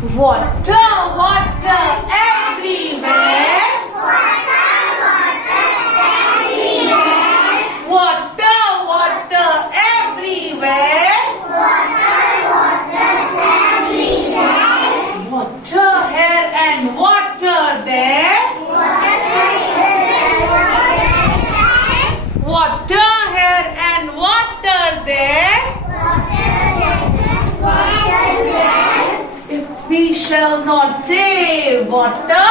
Water, water everywhere. Water, water everywhere. Water here and water there. Water here and water there. If we shall not save water,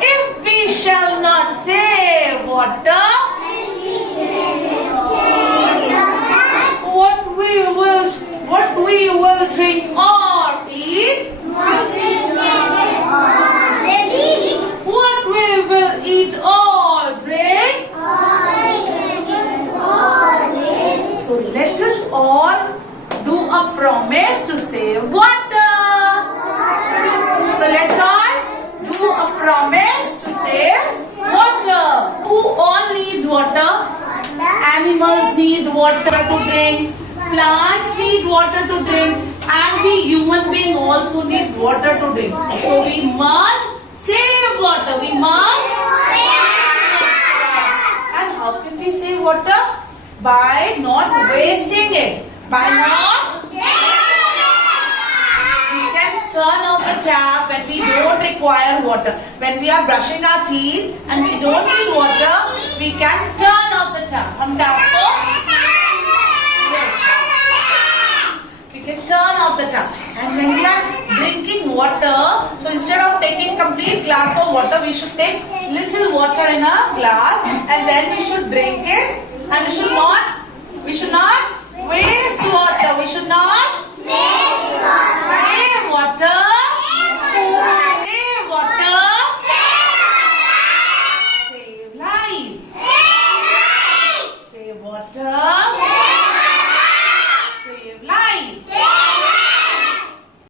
if we shall not save water, what we will drink or eat? What we will eat or drink? So let us all do a promise to save water. So let's all do a promise to save water. Who all needs water? Animals need water to drink. Plants need water to drink. And we human beings also need water to drink. So we must save water. We must save water. And how can we save water? By not wasting it. By not we can turn off the tap when we don't require water. When we are brushing our teeth and we don't need water, we can turn off the tap. हम tap को we can turn off the tap. And when we are drinking water, so instead of taking complete glass of water, we should take little water in a glass and then we should drink it. And we should not waste water. We should not